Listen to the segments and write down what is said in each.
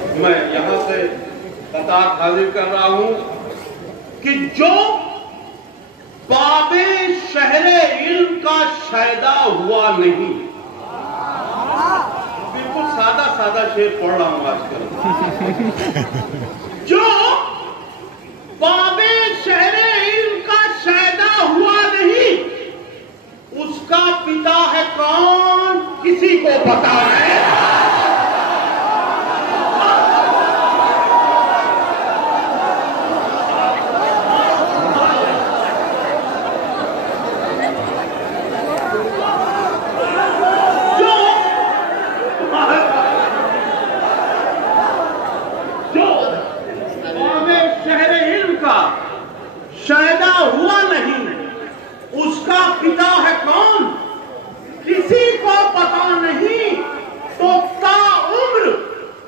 میں یہاں سے خطاب حاضر کر رہا ہوں کہ جو باب شہر علم کا شائدہ ہوا نہیں، بالکل سادہ شعر پڑھ رہا ہوں آج کل، جو باب شہر علم کا شائدہ ہوا نہیں، اس کا پتا ہے کون کسی کو پتا ہے؟ شائدہ ہوا نہیں، اس کا پتا ہے کون کسی کو پتا نہیں، تو تا عمر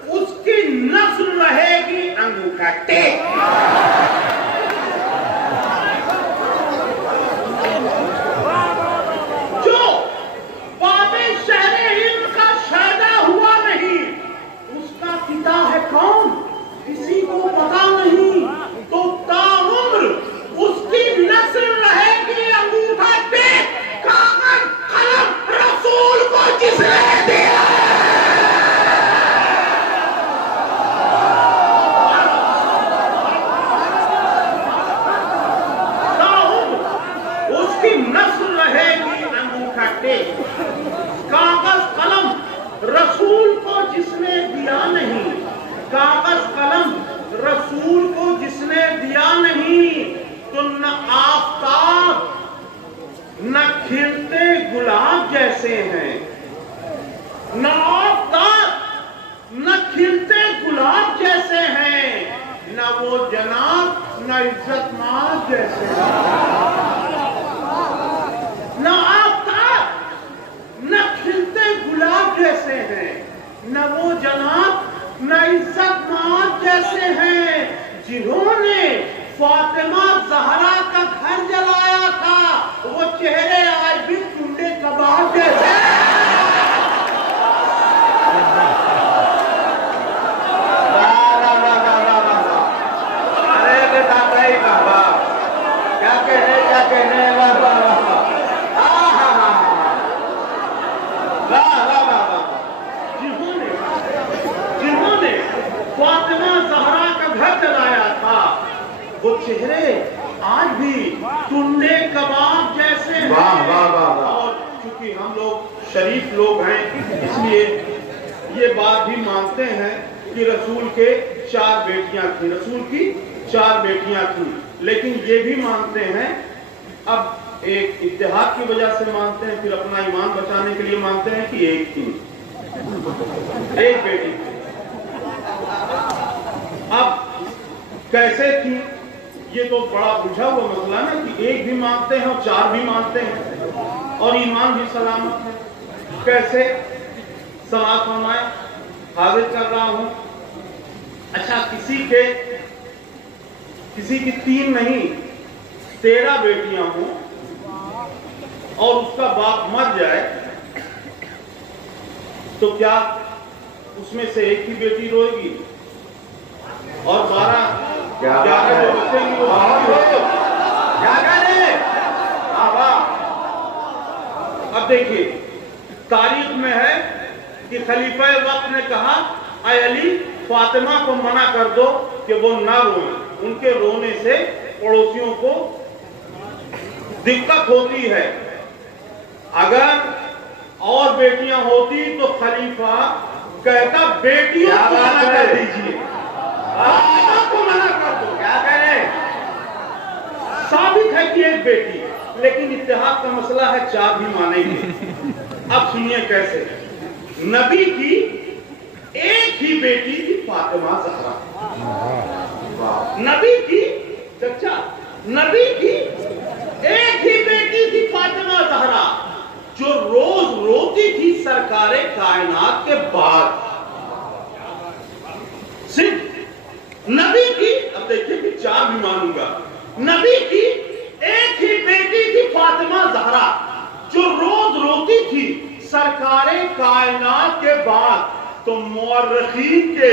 اس کی نسل رہے گی انگوٹھا ٹیک۔ جو باب شہر علم کا شائدہ ہوا نہیں، اس کا پتا ہے کون کسی کو پتا نہیں، تو تا عمر اس کی نسل رہے گی انگوٹھا ٹیک۔ کاغذ قلم رسول کو جس نے دیا اس کی نسل رہے گی انگوٹھا ٹیک۔ کاغذ قلم رسول کو جس نے دیا نہیں، کاغذ قلم رسول کو جس نے دیا نہیں، تو نہ آفتاب نہ کھلتے گلاب جیسے ہیں، نہ آفتاب نہ کھلتے گلاب جیسے ہیں، نہ وہ جناب نہ عزت مآب جیسے ہیں۔ نہ آفتاب نہ کھلتے گلاب جیسے ہیں، نہ وہ جناب نہ عزت مآب جیسے ہیں، جنہوں نے فاطمہ زہرا کا گھر جلایا تھا، وہ چہرے آج بھی ٹنڈے کباب جیسے ہیں۔ ارے بیٹا بھائی بابا کیا کہنے جنہوں نے فاطمہ زہرا کا گھر جلایا تھا، وہ چہرے آج بھی ٹنڈے کباب جیسے ہیں۔ اور چونکہ ہم لوگ شریف لوگ ہیں، اس لیے یہ بات بھی مانتے ہیں کہ رسول کے 4 بیٹیاں تھیں، رسول کی 4 بیٹیاں تھیں، لیکن یہ بھی مانتے ہیں، اب ایک اتحاد کی وجہ سے مانتے ہیں، پھر اپنا ایمان بچانے کے لیے مانتے ہیں کہ ایک تھی، ایک بیٹی تھی۔ اب کیسے تھی یہ تو بڑا الجھا ہوا مسئلہ ہے کہ ایک بھی مانتے ہیں اور 4 بھی مانتے ہیں اور ایمان بھی سلامت ہے۔ کیسے؟ سماعت فرمائیں، حاضر کر رہا ہوں۔ اچھا، کسی کی 3 نہیں 13 بیٹیاں ہوں اور اس کا باپ مر جائے تو کیا اس میں سے ایک ہی بیٹی روئے گی اور 11 جو بچے گی وہ اب دیکھیے تاریخ میں ہے کہ خلیفہ وقت نے کہا اے علی فاطمہ کو منع کر دو کہ وہ نہ روئیں، ان کے رونے سے پڑوسیوں کو دقت ہوتی ہے۔ اگر اور بیٹیاں ہوتی تو خلیفہ کہتا بیٹیوں کو منع کر دیجیے، فاطمہ کو منع کر دو۔ کیا کریں؟ ثابت ہے کہ ایک بیٹی، لیکن اتحاد کا مسئلہ ہے 4 بھی مانیں گے۔ اب سنیے کیسے۔ نبی کی ایک ہی بیٹی تھی فاطمہ زہرا، نبی کی چچا نبی کی ایک ہی بیٹی تھی فاطمہ زہرا، جو روز روتی تھی سرکار کائنات کے بعد۔ صرف نبی کی، اب دیکھیں کہ 4 بھی مانوں گا، نبی کی ایک ہی بیٹی تھی فاطمہ زہرا جو روز روتی تھی سرکار کائنات کے بعد۔ تو مورخین کے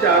4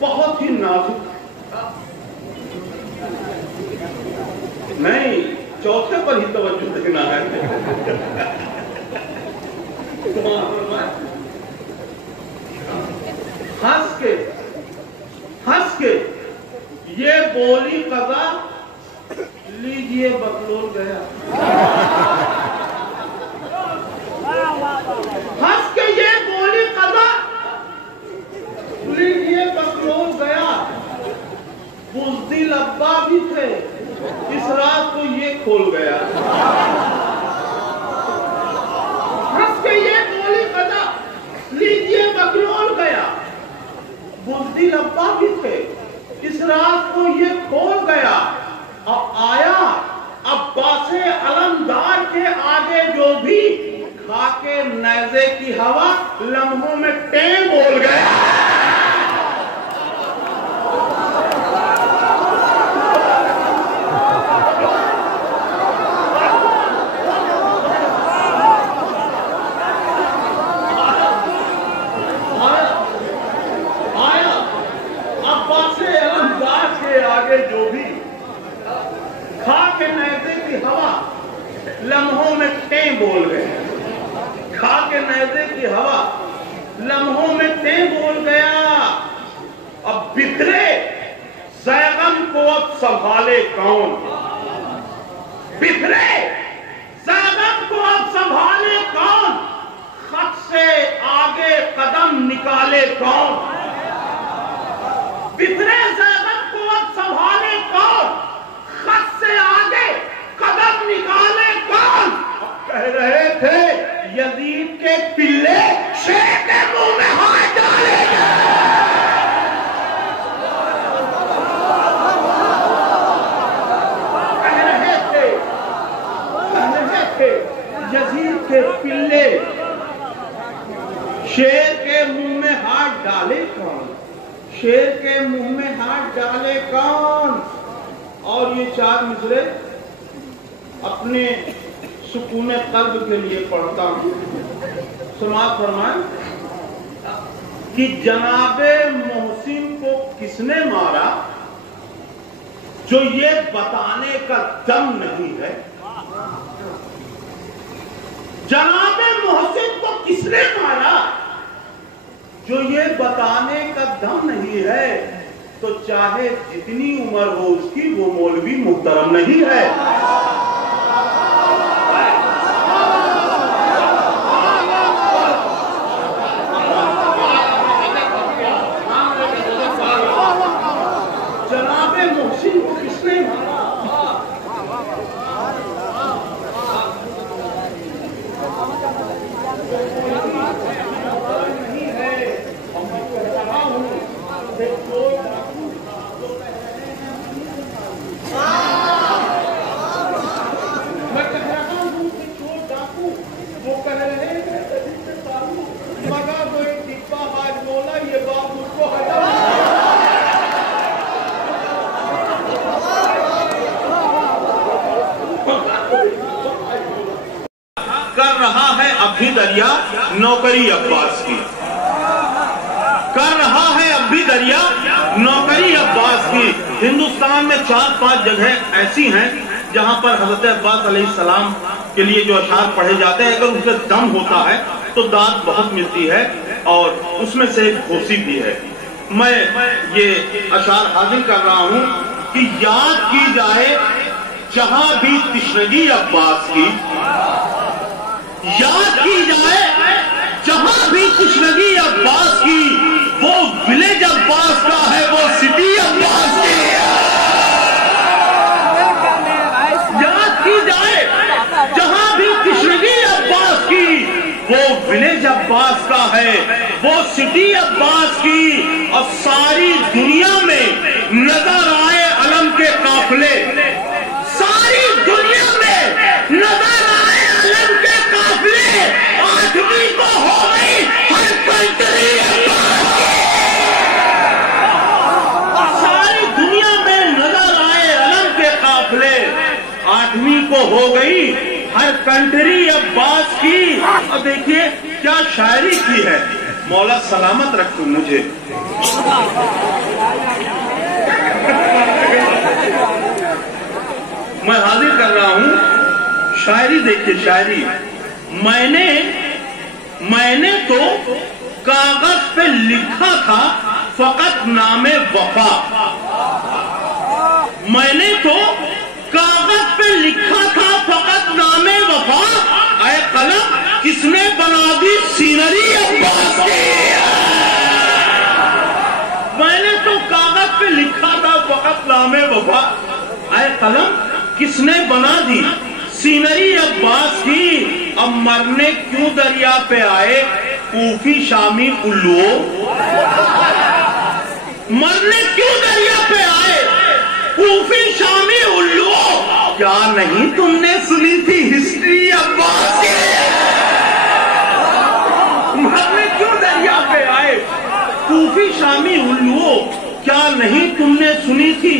بہت ہی نازک ہے. نہیں، چوتھے پر ہی توجہ دینا ہے. ہنس کے یہ بولی قضا، لیجئے بکلول گیا. ہنس کے یہ بولی قضا، لیجئے بکلول گیا. بزدل ابا بھی تھے، اس رات کو یہ کھول گیا. ہنس کے یہ بولی قضا، لیجئے بکلول گیا. بزدل ابا بھی تھے، اس رات کو یہ کھول گیا. اب آیا عباس علمدار کے آگے جو بھی، کھا کے نیزے کی ہوا لمحوں میں ٹیم بول گیا. جو بھی کھا کے نیزے کی ہوا لمحوں میں ٹیں بول گئے. کھا کے نیزے کی ہوا لمحوں میں ٹیں بول گیا. اب بکھرے زیغم کو اب سنبھالے کون؟ بکھرے زیغم کو اب سنبھالے کون؟ خط سے آگے قدم نکالے کون؟ بکھرے زیغم کو اب سنبھالے کون؟ خط سے آگے قدم نکالے کون؟ کہہ رہے تھے یزید کے پلے شیر کے منہ میں ہاتھ ڈالے گئے. کہہ رہے تھے یزید کے پلے شیر کے منہ میں ہاتھ ڈالے کون؟ شیر کے منہ میں ہاتھ ڈالے کون؟ اور یہ 4 مصرے اپنے سکون قلب کے لیے پڑھتا ہوں. سماعت فرمائیں کہ جناب محسن کو کس نے مارا جو یہ بتانے کا دم نہیں ہے. جناب محسن کو کس نے مارا جو یہ بتانے کا دم نہیں ہے. تو چاہے جتنی عمر ہو اس کی، وہ مولوی محترم نہیں ہے. جناب محسن کو کس نے مارا؟ کر رہا ہے اب بھی دریا نوکری عباس کی. کر رہا ہے اب بھی دریا نوکری عباس کی. ہندوستان میں 4-5 جگہیں ایسی ہیں جہاں پر حضرت عباس علیہ السلام کے لیے جو اشعار پڑھے جاتے ہیں، اگر اس سے دم ہوتا ہے تو داد بہت ملتی ہے، اور اس میں سے ایک گھوسی بھی ہے. میں یہ اشعار حاضر کر رہا ہوں کہ یاد کی جائے جہاں بھی تشنگی عباس کی. یاد کی جائے جہاں بھی تشنگی عباس کی، وہ ولیج عباس کا ہے، وہ سٹی عباس کی. یاد کی جائے جہاں بھی تشنگی عباس کی، وہ ولیج عباس کا ہے، وہ سٹی عباس کی. اور ساری دنیا میں نظر آئے علم کے قافلے، ساری دنیا میں نظر آئے علم کے قافلے. 8ویں کو ہو گئی ہر کنٹری عباس کی. ساری دنیا میں نظر آئے علم کے قافلے، 8ویں کو ہو گئی ہر کنٹری عباس کی. اور دیکھیے کیا شاعری کی ہے. مولا سلامت رکھو مجھے. میں حاضر کر رہا ہوں شاعری. دیکھیے شاعری. میں نے تو کاغذ پہ لکھا تھا فقط نام وفا. میں نے تو کاغذ پہ لکھا تھا فقط نام وفا. اے قلم کس نے بنا دی سینری عباس کی. میں نے تو کاغذ پہ لکھا تھا فقط نام وفا. اے قلم کس نے بنا دی سینری عباس کی. اب مرنے کیوں دریا پہ آئے کوفی شامی الو. مرنے کیوں دریا پہ آئے کوفی شامی الو. کیا نہیں تم نے سنی تھی ہسٹری عباس کی. مرنے کیوں دریا پہ آئے کوفی شامی الو. کیا نہیں تم نے سنی تھی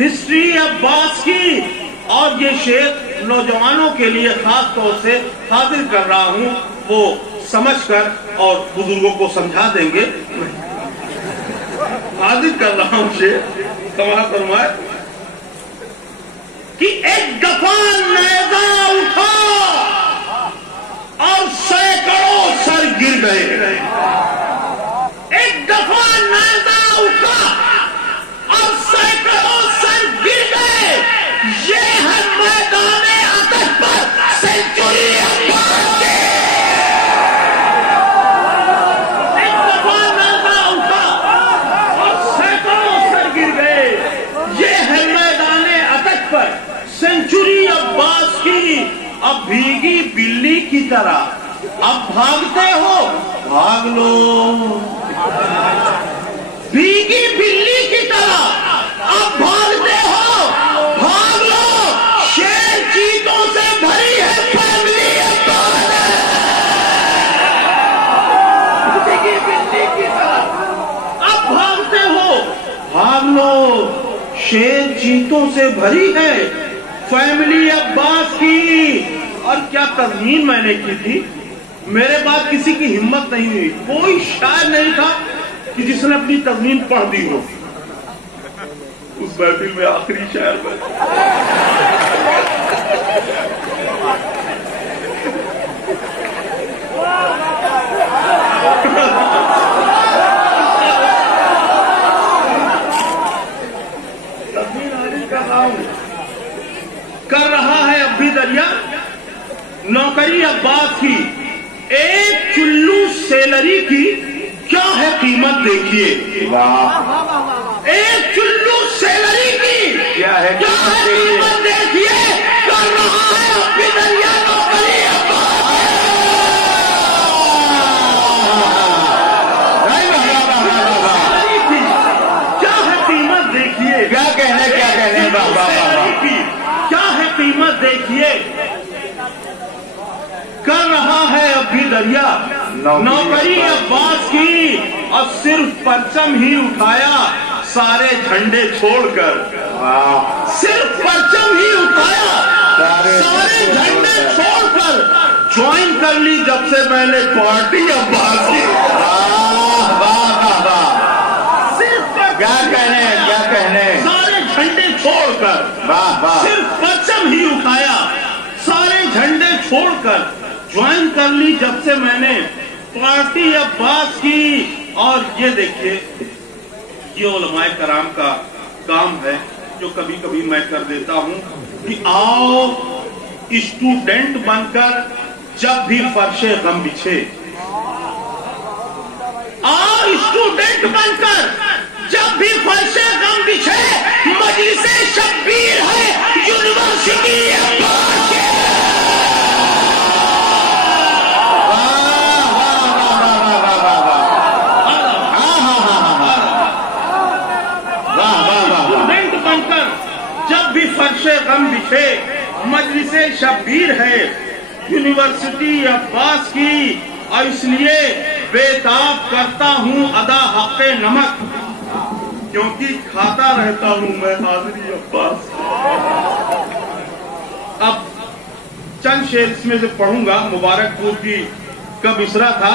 ہسٹری عباس کی. اور یہ شعر نوجوانوں کے لیے خاص طور سے حاضر کر رہا ہوں. وہ سمجھ کر اور بزرگوں کو سمجھا دیں گے. حاضر کر رہا ہوں شعر. سماعت فرمائے کہ ایک دفعہ نیزہ اٹھا اور سینکڑوں سر گر گئے. ایک دفعہ نیزہ اٹھا اور سینکڑوں سر گر گئے. یہ ہے میدان آتش پر سینچری عباس کی. ایک دفعہ نیزہ اٹھا اور سینکڑوں سر گر گئے. یہ ہے میدان آتش پر سینچری عباس کی. اب بھیگی بلی کی طرح اب بھاگتے ہو بھاگ لو. بھیگی بلی کی طرح اب بھاگتے ہو بھاگ لو. شیر چیتوں سے بھری ہے فیملی عباس. بھیگی بلی کی طرح اب بھاگتے ہو بھاگ لو. شیر چیتوں سے بھری ہے فیملی عباس کی. اور کیا تضمین میں نے کی تھی. میرے بعد کسی کی ہمت نہیں ہوئی. کوئی شاعر نہیں تھا کہ جس نے اپنی تضمین پڑھ دی ہو. اس محفل میں آخری شاعر میں تضمین حاضر کر رہا ہوں. کر رہا ہے اب بھی دریا نوکری عباس کی. ایک چلو سیلری کی کیا ہے قیمت دیکھیے. ایک چلو سیلری کی کیا ہے قیمت دیکھیے. کر رہا ہے اب بھی دریا نوکری عباس. سیلری کی کیا ہے قیمت دیکھیے. کیا کہنے کیا ہے قیمت دیکھیے. کر رہا ہے اب بھی دریا نوکری عباس کی. اور صرف پرچم ہی اٹھایا سارے جھنڈے چھوڑ کر. صرف پرچم ہی اٹھایا سارے جھنڈے چھوڑ کر. جوائن کر لی جب سے میں نے پارٹی عباس کی. صرف کیا کہنے سارے جھنڈے چھوڑ کر. صرف پرچم ہی اٹھایا سارے جھنڈے چھوڑ کر. جوائن کر لی جب سے میں نے پارٹی عباس کی. اور یہ دیکھیے یہ علماء کرام کا کام ہے جو کبھی کبھی میں کر دیتا ہوں کہ آؤ اسٹوڈنٹ بن کر جب بھی فرش غم بچھے. آؤ اسٹوڈنٹ بن کر جب بھی فرش غم بچھے. مجلس شبیر ہے یونیورسٹی عباس کی. جب بھی فرش غم بچھے مجلس شبیر ہے یونیورسٹی عباس کی. اور اس لیے بےتاب کرتا ہوں ادا حق نمک کیونکہ کھاتا رہتا ہوں میں حاضری عباس. اب چند شعر اس میں سے پڑھوں گا. مبارک پور کی کا مصرع تھا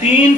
3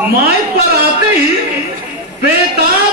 مائک پر آتے ہی بے تاب